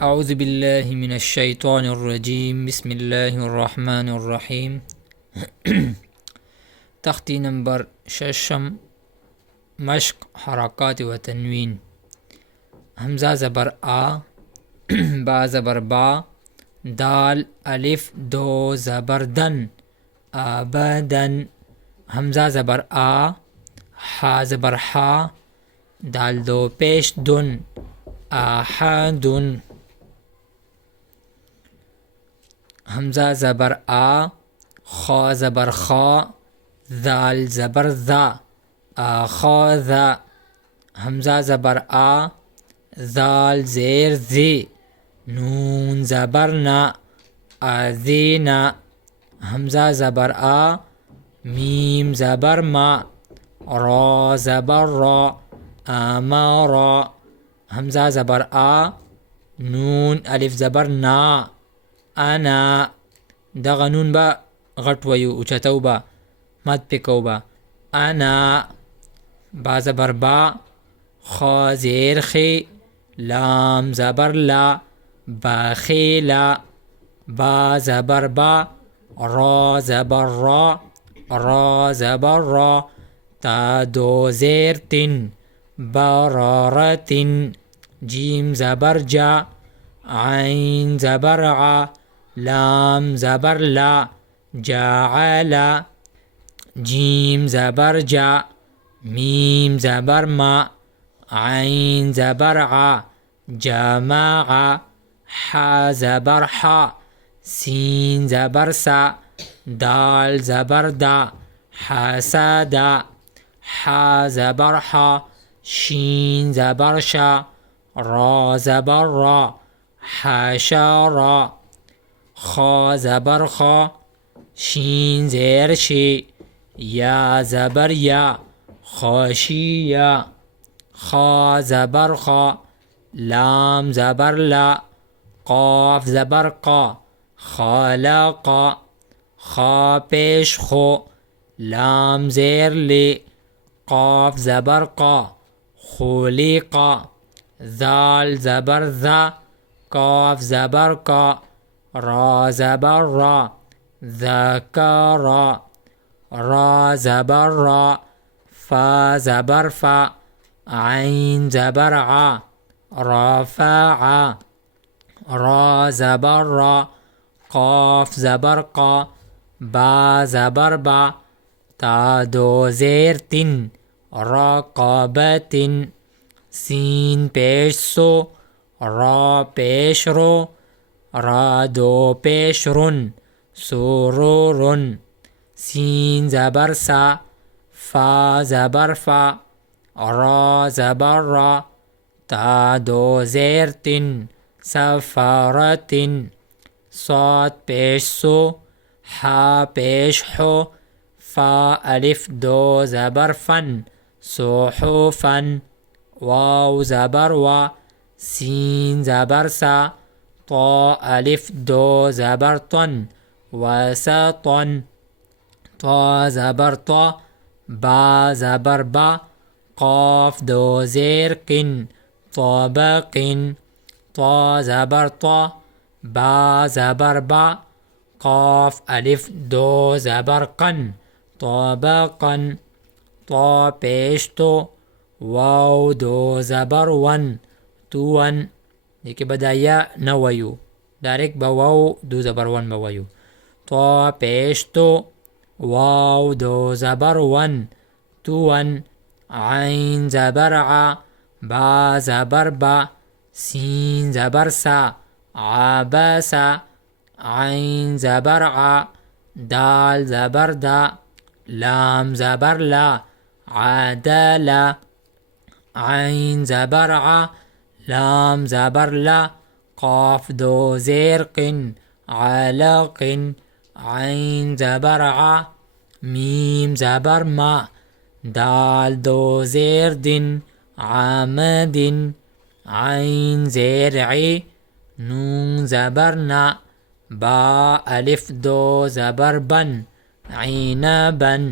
اعوذ باللہ من الشیطان الرجیم، بسم اللہ الرحمن الرحیم۔ تختی نمبر ششم، مشق حرکات و تنوین۔ حمزہ زبر آ، با زبر با، دال الف دو زبر دن، آبدن۔ حمزہ زبر آ، حا زبر حا، دال دو پیش دن، آحدن۔ حمزہ زبر آ، خا زبر خا، ذال زبر ذا، آخاذ۔ حمزہ زبر آ، ذال زیر ذی، نون زبر نا، آذینا۔ حمزہ زبر آ، میم زبر ما، را زبر را، آمارا۔ حمزہ زبر آ، نون الف زبر نا، انا۔ دغه نون با غټ ویو، اوچتو با، مد پکو با، انا۔ با زبر با، خا زیر خی، لام زبر لا، باخیلا۔ با زبر با، را زبر را، را زبر را، تا دو زیر تن، برارتن۔ جیم زبر جا، عین زبر ع، لام زبر لا، جاعلا۔ جیم زبر جا، میم زبر ما، عین زبر ع، جماع۔ حا زبر حا، سین زبر سا، دال زبر دا، حسدا۔ حا زبر حا، شین زبر شا، را زبر را، حشرا۔ خا زبر خا، شین زیر شی، یا زبر یا، خاشیا۔ خا زبر خا، لام زبر لا، قاف زبر قا، خالقا۔ خا پیش خو، لام زیر لی، قاف زبر قا، خلقا۔ ذال زبر ذا، کاف زبر کا، را زبر را، ذکرا۔ را زبر را، فا زبر فا، عین زبر ع، رفع۔ را زبر را، قاف زبر قا، با زبر با، تا دو زیر تن، رقابتن۔ سین پیش سو، را پیش رو، را دو پیش رن، سرورن۔ سین زبر سا، فا زبر فا، را زبر را، تا دو زیر تن، سفارتن۔ صاد پیش سو، حا پیش حو، فا الف دو زبر فن، صحفن۔ واو زبر وا، سین زبر سا، طا الف دو زبر طن، وسطن۔ طا زبر طا، با زبر با، قاف دو زیر قن، طابقن۔ طا زبر طا، با زبر با، قاف الف دو زبر قن، طابقن۔ طا پیش تو، واو دو زبر ون، تون۔ دیکھ بدا یا نہ ویو، ڈائریکٹ با واو دو زبر ون با ویو۔ طا پیش تو، واو دو زبر ون، تون۔ عین زبر ع، با زبر با، سین زبر سا، عبسا۔ عین زبر ع، دال زبر دا، لام زبر لا، عدلا۔ عین زبر ع، لام زبر لا، قاف دو زیر قن، علقن۔ عین زبر ع، میم زبر ما، دال دو زیر دن، عمدن۔ عین زیر عی، نون زبر نا، با الف دو زبر بن، عنبن۔